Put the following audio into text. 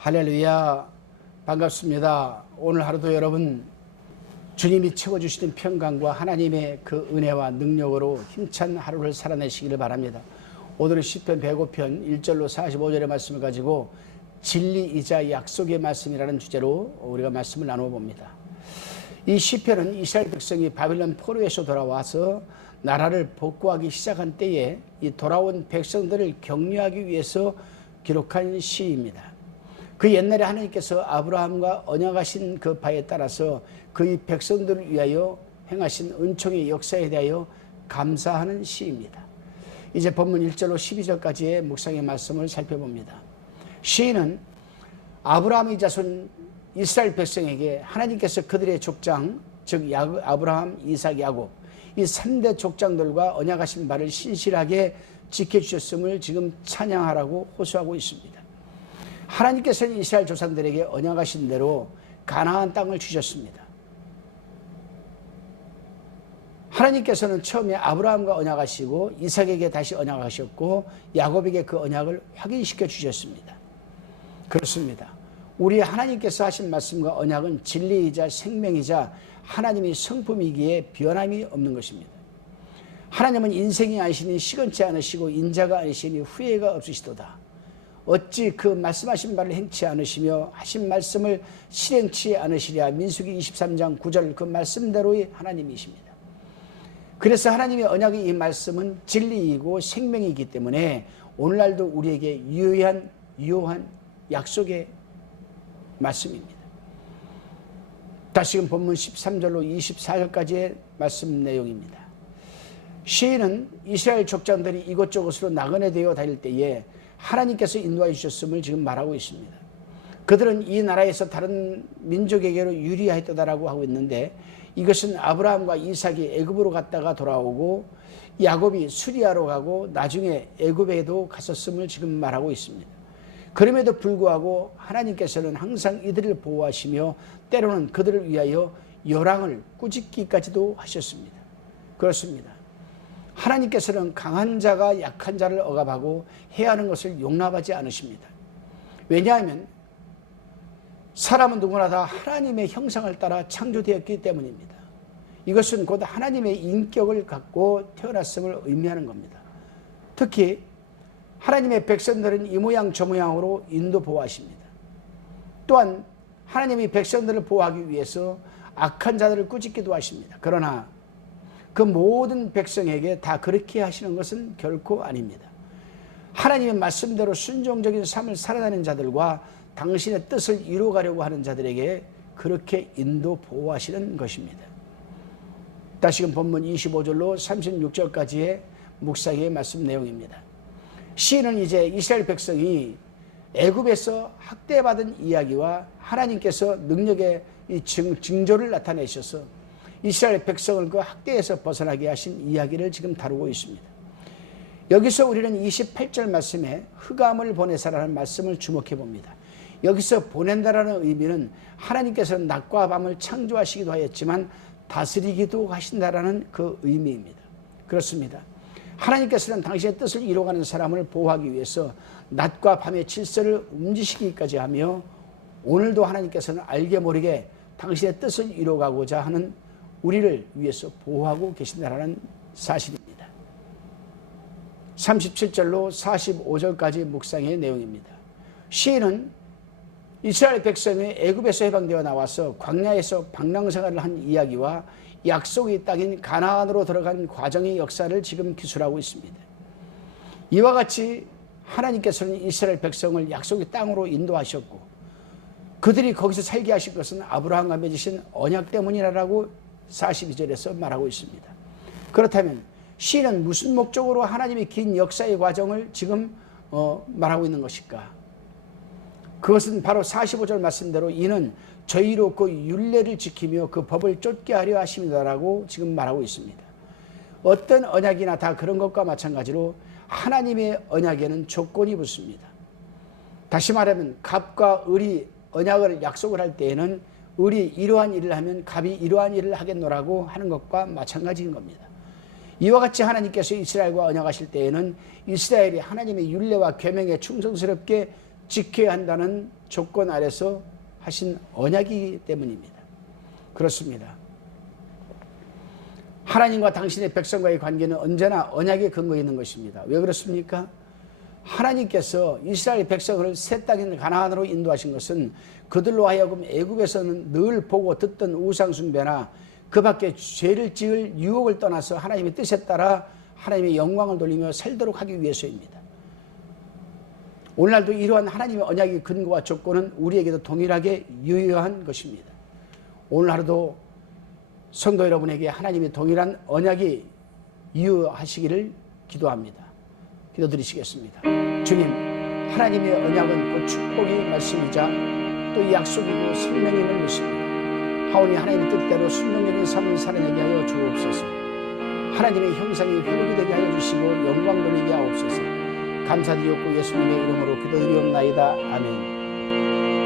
할렐루야, 반갑습니다. 오늘 하루도 여러분 주님이 채워주시는 평강과 하나님의 그 은혜와 능력으로 힘찬 하루를 살아내시기를 바랍니다. 오늘은 시편 105편 1절로 45절의 말씀을 가지고 진리이자 약속의 말씀이라는 주제로 우리가 말씀을 나누어 봅니다. 이 시편은 이스라엘 백성이 바빌론 포로에서 돌아와서 나라를 복구하기 시작한 때에 이 돌아온 백성들을 격려하기 위해서 기록한 시입니다. 그 옛날에 하나님께서 아브라함과 언약하신 그 바에 따라서 그의 백성들을 위하여 행하신 은총의 역사에 대하여 감사하는 시입니다. 이제 본문 1절로 12절까지의 묵상의 말씀을 살펴봅니다. 시인은 아브라함의 자손 이스라엘 백성에게 하나님께서 그들의 족장, 즉 아브라함, 이삭, 야곱 이 3대 족장들과 언약하신 바를 신실하게 지켜주셨음을 지금 찬양하라고 호소하고 있습니다. 하나님께서는 이스라엘 조상들에게 언약하신 대로 가나안 땅을 주셨습니다. 하나님께서는 처음에 아브라함과 언약하시고 이삭에게 다시 언약하셨고 야곱에게 그 언약을 확인시켜 주셨습니다. 그렇습니다. 우리 하나님께서 하신 말씀과 언약은 진리이자 생명이자 하나님의 성품이기에 변함이 없는 것입니다. 하나님은 인생이 아니시니 시건치 않으시고 인자가 아니시니 후회가 없으시도다. 어찌 그 말씀하신 바를 행치 않으시며 하신 말씀을 실행치 않으시랴. 민수기 23장 9절 그 말씀대로의 하나님이십니다. 그래서 하나님의 언약의 이 말씀은 진리이고 생명이기 때문에 오늘날도 우리에게 유효한 약속의 말씀입니다. 다시금 본문 13절로 24절까지의 말씀 내용입니다. 시인은 이스라엘 족장들이 이곳저곳으로 나그네 되어 다닐 때에 하나님께서 인도해 주셨음을 지금 말하고 있습니다. 그들은 이 나라에서 다른 민족에게로 유리하였다라고 하고 있는데 이것은 아브라함과 이삭이 애굽으로 갔다가 돌아오고 야곱이 수리아로 가고 나중에 애굽에도 갔었음을 지금 말하고 있습니다. 그럼에도 불구하고 하나님께서는 항상 이들을 보호하시며 때로는 그들을 위하여 열왕을 꾸짖기까지도 하셨습니다. 그렇습니다. 하나님께서는 강한 자가 약한 자를 억압하고 해하는 것을 용납하지 않으십니다. 왜냐하면 사람은 누구나 다 하나님의 형상을 따라 창조되었기 때문입니다. 이것은 곧 하나님의 인격을 갖고 태어났음을 의미하는 겁니다. 특히 하나님의 백성들은 이 모양 저 모양으로 인도 보호하십니다. 또한 하나님이 백성들을 보호하기 위해서 악한 자들을 꾸짖기도 하십니다. 그러나 그 모든 백성에게 다 그렇게 하시는 것은 결코 아닙니다. 하나님의 말씀대로 순종적인 삶을 살아가는 자들과 당신의 뜻을 이루어가려고 하는 자들에게 그렇게 인도 보호하시는 것입니다. 다시금 본문 25절로 36절까지의 묵상의 말씀 내용입니다. 시인은 이제 이스라엘 백성이 애굽에서 학대받은 이야기와 하나님께서 능력의 이 징조를 나타내셔서 이스라엘 백성을 그 학대에서 벗어나게 하신 이야기를 지금 다루고 있습니다. 여기서 우리는 28절 말씀에 흑암을 보내사라는 말씀을 주목해 봅니다. 여기서 보낸다라는 의미는 하나님께서는 낮과 밤을 창조하시기도 하였지만 다스리기도 하신다라는 그 의미입니다. 그렇습니다. 하나님께서는 당신의 뜻을 이루어가는 사람을 보호하기 위해서 낮과 밤의 질서를 움직이기까지 하며 오늘도 하나님께서는 알게 모르게 당신의 뜻을 이루어가고자 하는 우리를 위해서 보호하고 계신다는 사실입니다. 37절로 45절까지 묵상의 내용입니다. 시인은 이스라엘 백성이 애굽에서 해방되어 나와서 광야에서 방랑생활을 한 이야기와 약속의 땅인 가나안으로 들어간 과정의 역사를 지금 기술하고 있습니다. 이와 같이 하나님께서는 이스라엘 백성을 약속의 땅으로 인도하셨고 그들이 거기서 살게 하신 것은 아브라함과 맺으신 언약 때문이라고 42절에서 말하고 있습니다. 그렇다면 시인은 무슨 목적으로 하나님의 긴 역사의 과정을 지금 말하고 있는 것일까? 그것은 바로 45절 말씀대로 이는 저희로 그 율례를 지키며 그 법을 쫓게 하려 하심이다라고 지금 말하고 있습니다. 어떤 언약이나 다 그런 것과 마찬가지로 하나님의 언약에는 조건이 붙습니다. 다시 말하면 갑과 을이 언약을 약속을 할 때에는 을이 이러한 일을 하면 갑이 이러한 일을 하겠노라고 하는 것과 마찬가지인 겁니다. 이와 같이 하나님께서 이스라엘과 언약하실 때에는 이스라엘이 하나님의 율례와 계명에 충성스럽게 지켜야 한다는 조건 아래서 하신 언약이기 때문입니다. 그렇습니다. 하나님과 당신의 백성과의 관계는 언제나 언약에 근거해 있는 것입니다. 왜 그렇습니까? 하나님께서 이스라엘 백성을 새 땅인 가나안으로 인도하신 것은 그들로 하여금 애굽에서는 늘 보고 듣던 우상 숭배나 그 밖에 죄를 지을 유혹을 떠나서 하나님의 뜻에 따라 하나님의 영광을 돌리며 살도록 하기 위해서입니다. 오늘날도 이러한 하나님의 언약의 근거와 조건은 우리에게도 동일하게 유효한 것입니다. 오늘 하루도 성도 여러분에게 하나님의 동일한 언약이 유효하시기를 기도합니다. 기도드리시겠습니다. 주님, 하나님의 언약은 곧 축복의 말씀이자 또 약속이고 생명임을 믿습니다. 하오니 하나님의 뜻대로 순종적인 삶을 살아내게 하여 주옵소서. 하나님의 형상이 회복이 되게 하여 주시고 영광 돌리게 하옵소서. 감사드리옵고 예수님의 이름으로 기도드리옵나이다. 아멘.